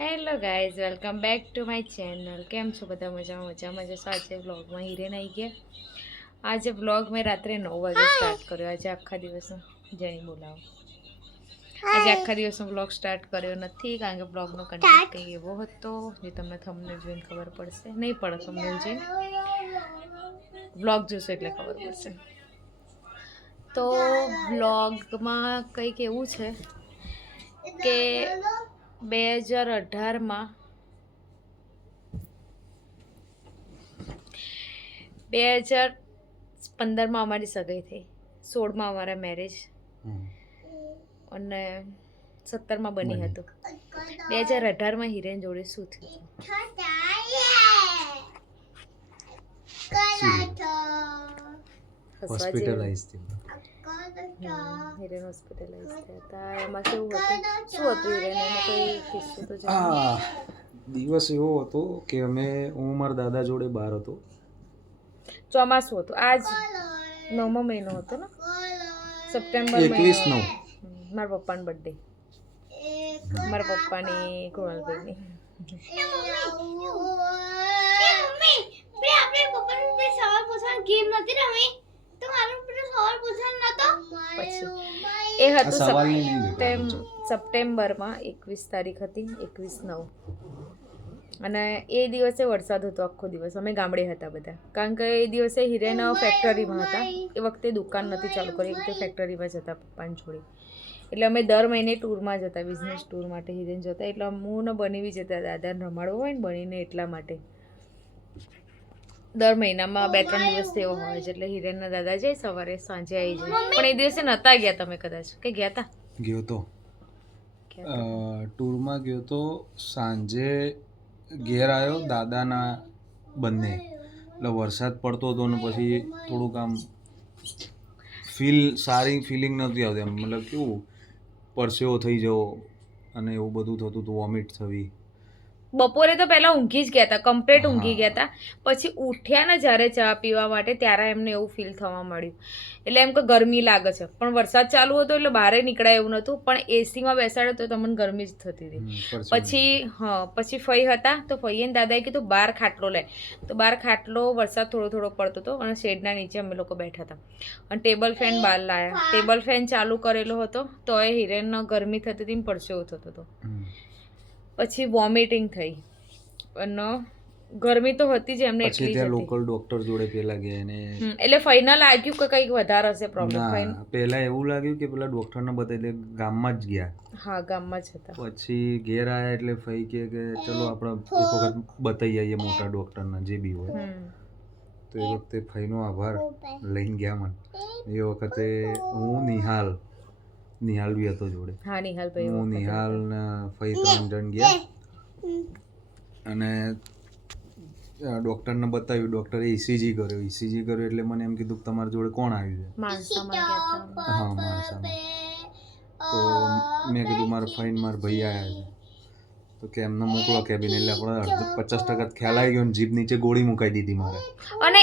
Hello guys, welcome back to my channel. કેમ છો બધા? મજામાં જશો. આજે વ્લોગમાં હિરેન આવી ગયા. આજે વ્લોગ મેં રાત્રે 9 વાગે સ્ટાર્ટ કર્યો. આજે આખા દિવસનો જણી બોલાવો. આજે આખા દિવસનો વ્લોગ સ્ટાર્ટ કર્યો નથી કારણ કે વ્લોગનો કન્ટેન્ટ કંઈ એવો હતો જે તમને થંબનેલ જોઈને ખબર પડશે. નહીં પડે થંબનેલ જોઈને, વ્લોગ જોશો એટલે ખબર પડશે. તો વ્લોગમાં કંઈક એવું છે કે 2018માં 2015માં અમારી સગાઈ થઈ, 16માં અમારા મેરેજ અને 17માં બની હતું. 2018માં હિરેન જોડે શું થયું? હોસ્પિટલાઇઝ થઈ. હિરેન હોસ્પિટલાઇઝ થયા હતા. એમાં કેવું હતું, શું હતું હિરેન? એનો કોઈ કિસ્સો તો જણાવો. દિવસ એવો હતો કે હું મારા દાદા જોડે બહાર હતો. ચોમાસું હતું. આજ 9મો મહિનો હતો ને, સપ્ટેમ્બર 21/9. મારા પપ્પાનો બર્થડે, મારા પપ્પાની કૃણાલભાઈની. પછી એ હતું સપ્ટેમ્બરમાં 21 તારીખ હતી, 21/9. અને એ દિવસે વરસાદ હતો આખો દિવસ. અમે ગામડે હતા બધા, કારણ કે એ દિવસે હિરેન ફેક્ટરીમાં હતા. એ વખતે દુકાન નથી ચાલુ કરી, એ વખતે ફેક્ટરીમાં જતા પપ્પાને છોડી. એટલે અમે દર મહિને ટૂરમાં જતા, બિઝનેસ ટૂર માટે હિરેન જતા. એટલે હું ને બની બી જતા, દાદાને રમાડવો હોય ને બનીને, એટલા માટે દર મહિનામાં 2-3 દિવસ તો એવો હોય છે. એટલે હિરેનના દાદા જાય, સવારે સાંજે આવી જાય. પણ એ દિવસે નહોતા ગયા તમે? કદાચ કે ગયા હતા? ગયો તો ટૂરમાં ગયો તો. સાંજે ઘેર આવ્યો દાદાના બંને. એટલે વરસાદ પડતો હતો ને પછી થોડુંક આમ સારી ફિલિંગ નહોતી આવતી. આમ મતલબ કેવું પરસેવો થઈ જવો અને એવું બધું થતું હતું, વોમિટ થવી. બપોરે તો પહેલા ઊંઘી જ ગયા હતા, કમ્પ્લીટ ઊંઘી ગયા હતા. પછી ઉઠ્યા ને જ્યારે ચા પીવા માટે, ત્યારે એમને એવું ફીલ થવા મળ્યું. એટલે એમ કે ગરમી લાગે છે, પણ વરસાદ ચાલુ હતો એટલે બહાર નીકળાય એવું નહોતું. પણ એસીમાં બેસાડ્યો તો તમને ગરમી જ થતી હતી. પછી ફઈ હતા, તો ફઈએ દાદાએ કીધું બહાર ખાટલો લે. તો બહાર ખાટલો, વરસાદ થોડો થોડો પડતો હતો અને શેડના નીચે અમે લોકો બેઠા હતા. અને ટેબલ ફેન બહાર લાવ્યા. ટેબલ ફેન ચાલુ કરેલો હતો તો એ હિરેનનો ગરમી થતી હતી ને પરસેવો થતો હતો. પછી વોમિટિંગ થઈ અને ગરમી તો હતી જ એમને એટલી જ હતી. લોકલ ડોક્ટર જોડે પેલા ગયા ને એટલે ફાઇનલ લાગ્યું કે કંઈક વધારે હશે પ્રોબ્લેમ. પહેલા એવું લાગ્યું કે પેલા ડોક્ટરને બતાવી ગામમાં જ ગયા. હા, ગામમાં જ હતા. પછી ઘેર આવ્યા એટલે ફઈ કે ચલો આપણે એક વખત બતાવી આવીએ મોટા ડોક્ટરને, જે બી હોય. તો એ વખતે ફઈનો આભાર લઈને ગયા મને. એ વખતે હું નિહાલ બી હતો જોડે. હા, નિહાલભાઈ. હું, નિહાલ ને ફઈ 3 જણ ગયા અને ડોક્ટરને બતાવ્યું. ડોક્ટરે ECG કર્યો એટલે મને એમ કીધું કે તમારી જોડે કોણ આવ્યું છે? હા, માણસામાં. તો મેં કીધું મારા ફઈને મારા ભાઈ આવ્યા છે. તો કે એમને મોકલો કેબિન. એટલે આપણે 50% ખ્યાલ આવી ગયો ને જીભ નીચે ગોળી મુકાઈ દીધી મારે. અને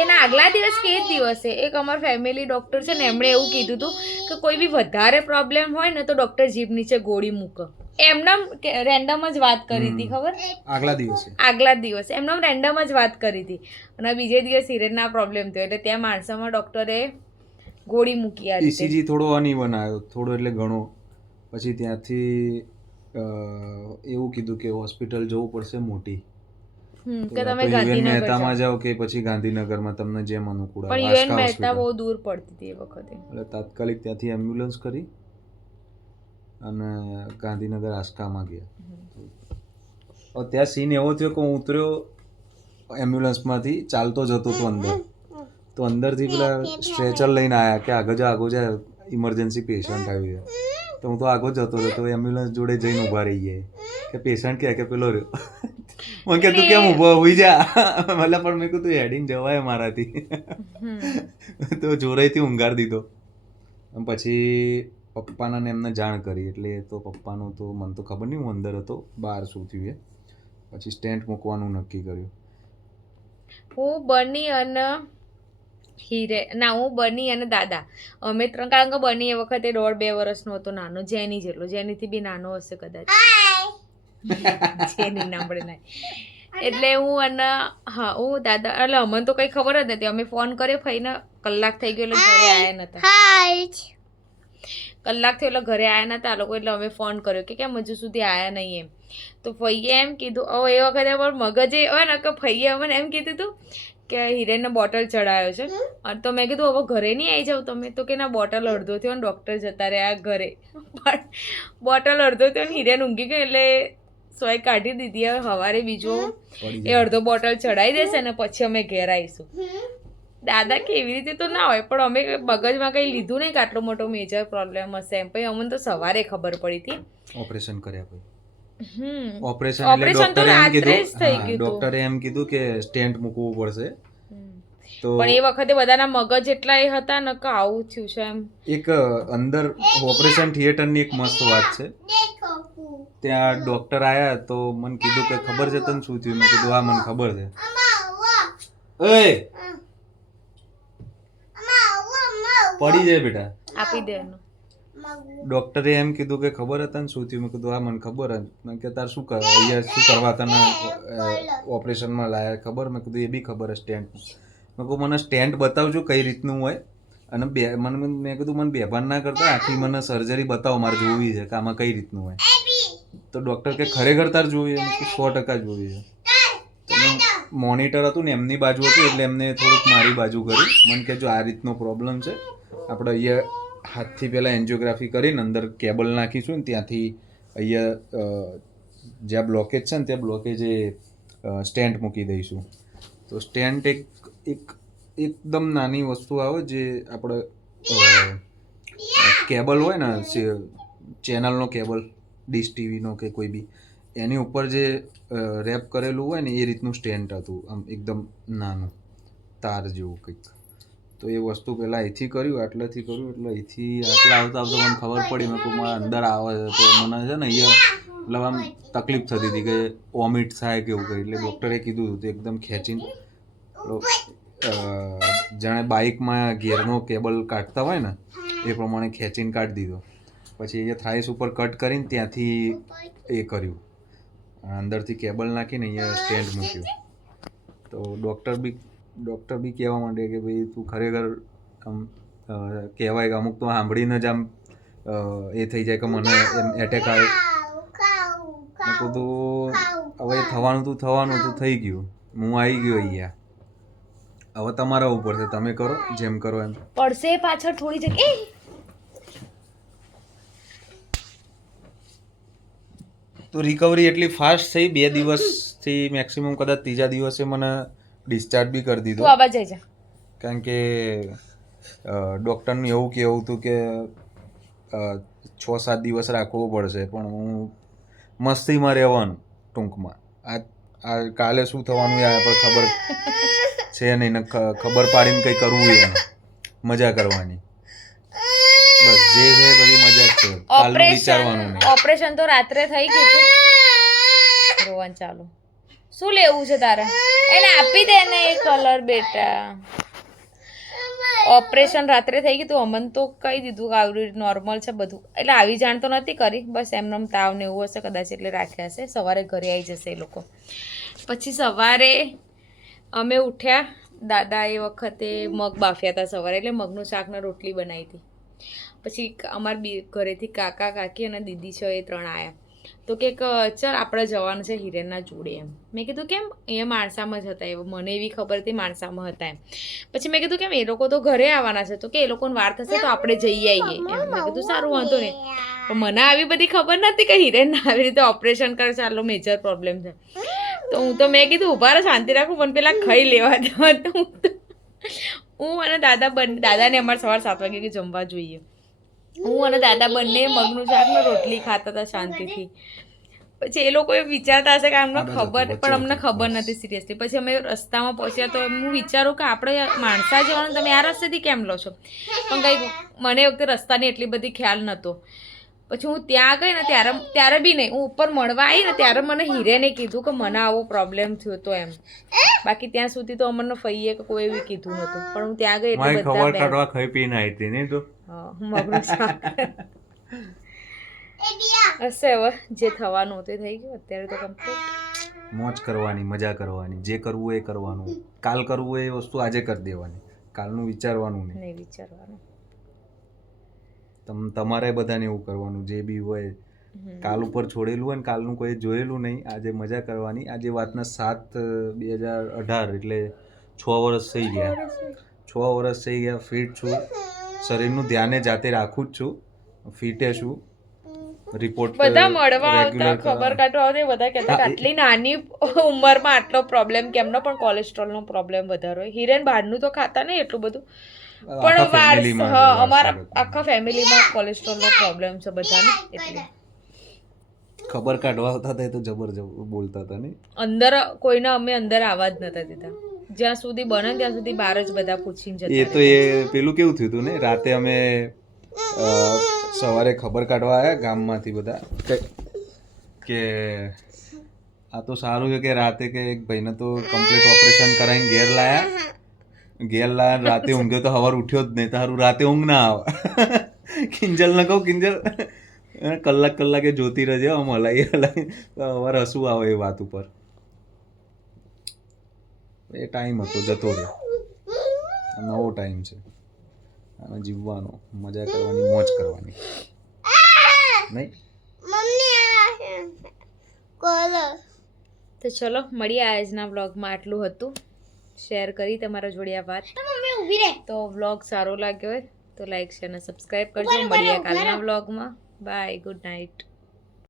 એના આગલા દિવસ કે એ દિવસે એક અમાર ફેમિલી ડોક્ટર છે ને, એમણે એવું કીધું હતું કે કોઈ બી વધારે પ્રોબ્લેમ હોય ને તો ડોક્ટર જીભ નીચે ગોળી મૂકે. એમનામ રેન્ડમ જ વાત કરી હતી, ખબર? આગલા દિવસે એમનામ રેન્ડમ જ વાત કરી હતી. અને બીજે દિવસ હિરેનના પ્રોબ્લેમ થયો એટલે ત્યાં માણસામાં ડોક્ટરે ગોળી મૂકી આવી. ECG થોડો અનઇવન આવ્યો, થોડો એટલે ઘણો. પછી ત્યાંથી એવું કીધું કે હોસ્પિટલ જવું પડશે મોટી, કે તમે ગાંધીનગર મહેતામાં જાઓ કે પછી ગાંધીનગરમાં, તમને જેમ અનુકૂળ આવે. પણ યુએન મહેતા બહુ દૂર પડતી હતી એ વખતે. એટલે તાત્કાલિક ત્યાંથી એમ્બ્યુલન્સ કરી અને ગાંધીનગર આસ્કામાં ગયા. ત્યાં સીન એવો થયો કે હું ઉતર્યો એમ્બ્યુલન્સમાંથી, ચાલતો જતો હતો અંદર. તો અંદરથી પેલા સ્ટ્રેચર લઈને આવ્યા કે આગળ જા ઇમરજન્સી પેશન્ટ આવ્યું છે. તો હું તો આગળ જતો રહ્યો. તો એમ્બ્યુલન્સ જોડે જઈને ઊભા રહી જાય કે પેશન્ટ કે પેલો રહ્યો. મને કે તું કેમ ઊભો હોઈ જા? મતલબ પણ મેં કીધું હેડીને જવાય મારાથી. તો જોરેથી ઊંઘાડી દીધો. પછી પપ્પાના ને એમને જાણ કરી. એટલે તો પપ્પાનું તો મને તો ખબર નહીં, હું અંદર હતો, બહાર શું થયું એ. પછી સ્ટેન્ટ મૂકવાનું નક્કી કર્યું. હું બની અને દાદા અમે 3, કારણ કે બની એ વખતે 1.5-2 વર્ષનો હતો, નાનો, જેની જેટલો, જેનીથી બી નાનો હશે કદાચ. જેની નામ પડે નહીં. એટલે હું અને હા હું દાદા એટલે અમને તો કંઈ ખબર જ નથી. અમે ફોન કર્યો ફઈને કલાક થઈ ગયો એટલે ઘરે આવ્યા નતા. કલાક થયો એટલે ઘરે આવ્યા નતા આ લોકો. એટલે અમે ફોન કર્યો કે કેમ હજુ સુધી આવ્યા નહીં એમ. તો ફઈએ એમ કીધું હવે એ વખતે પણ મગજે હોય ને કે ફઈએ અમને એમ કીધું હતું કે હિરેનને બોટલ ચડાવ્યો છે. અને તો મેં કીધું હવે ઘરે નહીં આવી જાવ તમે. તો કે ના બોટલ અડધો થયો ને ડૉક્ટર જતા રહ્યા ઘરે. પણ બોટલ અડધો થયો ને હિરેન ઊંઘી ગયો એટલે સોય કાઢી દીધી. હવે સવારે બીજો એ અડધો બોટલ ચડાવી દેશે ને પછી અમે ઘેર આવીશું. દાદા કે એવી રીતે તો ના હોય પણ અમે મગજમાં કંઈ લીધું નહીં કે આટલો મોટો મેજર પ્રોબ્લેમ હશે એમ. પછી અમને તો સવારે ખબર પડી હતી. ઓપરેશન કર્યા પછી ઓપરેશન ઓપરેશન તો એટલે રાત્રે જ થઈ ગયું હતું. ડોક્ટરે એમ કીધું કે સ્ટેન્ટ મૂકવું પડશે. તો પણ એ વખતે બધાના મગજ એટલા એ હતા ને કે આવું થયું છે એમ. એક અંદર ઓપરેશન થિયેટરની એક મસ્ત વાત છે. ત્યાં ડોક્ટર આયા તો મને કીધું કે ખબર છે તને શું થયું? મેં કીધું હા મને ખબર છે. પડી જાય બેટા, આપી દે એનું. ડોક્ટરે એમ કીધું કે ખબર હતા ને શું થયું? મેં કીધું હા મને ખબર જ. મેં કે તાર શું કર અહીંયા શું કરવા તને ઓપરેશનમાં લાયા ખબર? મેં કીધું એ બી ખબર સ્ટેન્ટ. મેં કહું મને સ્ટેન્ટ બતાવજો કઈ રીતનું હોય. અને મેં કીધું મને બેભાન ના કરતા આખી મને સર્જરી બતાવો મારે જોવી છે કે આમાં કઈ રીતનું હોય. તો ડોક્ટર કે ખરેખર તાર જોવી છે? 100% જોવી છે. મોનિટર હતું ને એમની બાજુ હતું એટલે એમને થોડુંક મારી બાજુ કરી. મને કે જો આ રીતનો પ્રોબ્લેમ છે આપણે અહીંયા હાથથી પહેલાં એન્જિયોગ્રાફી કરીને અંદર કેબલ નાખીશું ને ત્યાંથી અહીંયા જ્યાં બ્લોકેજ છે ને ત્યાં બ્લોકેજે સ્ટેન્ટ મૂકી દઈશું. તો સ્ટેન્ટ એકદમ નાની વસ્તુ આવે જે આપણે કેબલ હોય ને ચેનલનો કેબલ ડીશ ટીવીનો કે કોઈ બી એની ઉપર જે રેપ કરેલું હોય ને એ રીતનું સ્ટેન્ટ હતું. આમ એકદમ નાનું તાર જેવું કંઈક. તો એ વસ્તુ પહેલાં અહીંથી કર્યું આટલેથી કર્યું એટલે અહીંથી આટલા આવતા આવતા મને ખબર પડી. મેં કહું મારા અંદર આવે છે તો મને છે ને અહીંયા મતલબ આમ તકલીફ થતી હતી કે વોમિટ થાય કે એવું કંઈ. એટલે ડૉક્ટરે કીધું હતું તો એકદમ ખેંચીને જાણે બાઇકમાં ગેરનો કેબલ કાઢતા હોય ને એ પ્રમાણે ખેંચીને કાઢી દીધો. પછી અહીંયા થાઈસ ઉપર કટ કરીને ત્યાંથી એ કર્યું અંદરથી કેબલ નાખીને અહીંયા સ્ટેન્ડ મૂક્યું. તો ડૉક્ટર બી કહેવા માંડે કે ભાઈ તું ખરેખર આમ કહેવાય કે અમુક તો સાંભળીને જ આમ એ થઈ જાય કે મને એમ એટેક આવે. મેં કીધું હવે થવાનું તું થઈ ગયું. હું આવી ગયો અહીંયા. હવે તમારા ઉપર છે તમે કરો જેમ કરો એમ. પડશે પાછળ થોડી જગ્યાએ. તો રિકવરી એટલી ફાસ્ટ થઈ 2 દિવસથી મેક્સિમમ કદાચ 3જા દિવસે મને ડિસ્ચાર્જ બી કરી દીધો. તું આવા જઈ જા. કારણ કે ડૉક્ટરનું એવું કહેવું હતું કે 6-7 દિવસ રાખવો પડશે પણ હું મસ્તીમાં રહેવાનું ટૂંકમાં. આ કાલે શું થવાનું એ આપણે ખબર છે નહીં ને ખબર પાડીને કંઈ કરવું એમ મજા કરવાની. બસ જે છે બધી મજા જ છે. કાલનું વિચારવાનું નહીં. ઓપરેશન તો રાત્રે થઈ ગયું હતું. રોવાનું ચાલુ. શું લેવું છે તારે? એને આપી દે ને એ કલર બેટા. ઓપરેશન રાત્રે થઈ ગયું હતું. અમન તો કહી દીધું કે આવી નોર્મલ છે બધું. એટલે આવી જાણ તો નથી કરી. બસ એમનો તાવ ને એવું હશે કદાચ એટલે રાખ્યા હશે. સવારે ઘરે આવી જશે એ લોકો. પછી સવારે અમે ઉઠ્યા. દાદા એ વખતે મગ બાફ્યા હતા સવારે એટલે મગનું શાક ને રોટલી બનાવી હતી. પછી અમારા ઘરેથી કાકા કાકી અને દીદી છે એ 3 આવ્યા. તો કે ચાલ આપણે જવાનું છે હિરેનના જોડે એમ. મેં કીધું કેમ? અહીંયા માણસામાં જ હતા એ મને એવી ખબર હતી માણસામાં હતા એમ. પછી મેં કીધું કેમ એ લોકો તો ઘરે આવવાના છે તો કે એ લોકોને વાર થશે તો આપણે જઈ આવીએ એમ. મેં કીધું સારું વાંધો નહીં. પણ મને આવી બધી ખબર નથી કે હિરેન આવી રીતે ઓપરેશન કરે છે આટલો મેજર પ્રોબ્લેમ છે. તો હું તો મેં કીધું ઉભા રહો શાંતિ રાખું પણ પેલા ખાઈ લેવા દેવા. તો હું અને દાદાને અમારે સવાર 7 વાગે જમવા જોઈએ. હું અને દાદા બંને મગનું શાક ને રોટલી ખાતા હતા શાંતિથી. પછી એ લોકો વિચારતા હશે કે અમને ખબર પણ અમને ખબર નથી સિરિયસલી. પછી અમે રસ્તામાં પહોંચ્યા તો હું વિચારું કે આપણે માણસા જવાનું તમે આ રસ્તેથી કેમ લો છો? પણ કંઈ મને વખતે રસ્તાની એટલી બધી ખ્યાલ નહોતો. પછી હું ત્યાં ગઈ ને ત્યારે બી નહીં. હું ઉપર મળવા આવી ને ત્યારે મને હિરેને કીધું કે મને આવો પ્રોબ્લેમ થયો હતો એમ. બાકી ત્યાં સુધી તો અમને ફઈએ કે કોઈ એવી કીધું નહોતું. પણ હું ત્યાં ગઈ એટલે બધા ખબર કાઢવા ખાઈ પીને આવી હતી નહીં તો મગનું શાક. હશે હવે જે થવાનું હતું એ થઈ ગયું અત્યારે તો કમ્પ્લીટ. મોજ કરવાની, મજા કરવાની, જે કરવું એ કરવાનું. કાલ કરવું એ વસ્તુ આજે કરી દેવાની, કાલનું વિચારવાનું નહીં. નહીં વિચારવાનું. તમારે બધાને એવું કરવાનું, જે બી હોય કાલ ઉપર છોડેલું હોય ને કાલનું કોઈ જોયેલું નહીં. આજે મજા કરવાની. આજે વાતના 7/2018 એટલે 6 વર્ષ થઈ ગયા. 6 વર્ષ થઈ ગયા. ફિટ છું, શરીરનું ધ્યાને જાતે રાખું જ છું, ફિટે છું. રિપોર્ટ બધા મળવા આવતા ખબર કાઢવા આવતા બધા કહેતા કે આટલી નાની ઉંમરમાં આટલો પ્રોબ્લેમ કેમનો, પણ કોલેસ્ટ્રોલનો પ્રોબ્લેમ વધારે હોય. હિરેન બહારનું તો ખાતા નહીં એટલું બધું, પણ અમારા આખા ફેમિલીમાં કોલેસ્ટ્રોલનો પ્રોબ્લેમ છે બધાને. એટલે ખબર કાઢવા આવતા હતા તો જબર બોલતા હતા ને. અંદર કોઈને અમે અંદર આવવા જ નતા દીધા. જ્યાં સુધી બને ત્યાં સુધી બહાર જ બધા પૂછીને જતા. એ તો એ પેલું કેવું થયું હતું ને, રાતે અમે સવારે ખબર કાઢવા આવ્યા ગામમાંથી બધા કે આ તો સારું છે કે રાતે કે એક ભાઈને તો કમ્પ્લીટ ઓપરેશન કરાવીને ઘેર લાયા રાતે ઊંઘ્યો તો સવાર ઉઠ્યો જ નહીં. તારું રાતે ઊંઘ ના આવે. કિંજલ ને કહું, કિંજલ કલાકે જોતી રહેજે, આમ હલાઈ સવારે હસવું આવે એ વાત ઉપર. એ ટાઈમ હતો, જતો રહ્યો. નવો ટાઈમ છે, આને જીવવાનો, મજા કરવાની, મોજ કરવાની. નહીં તો ચલો મળીએ. આજના વ્લોગમાં આટલું હતું. શેર કરી તમારા જોડે આ વાત. તો વ્લોગ સારો લાગ્યો હોય તો લાઈક શેર અને સબસ્ક્રાઈબ કરજો. મળીએ કાલના વ્લોગમાં. Bye, good night.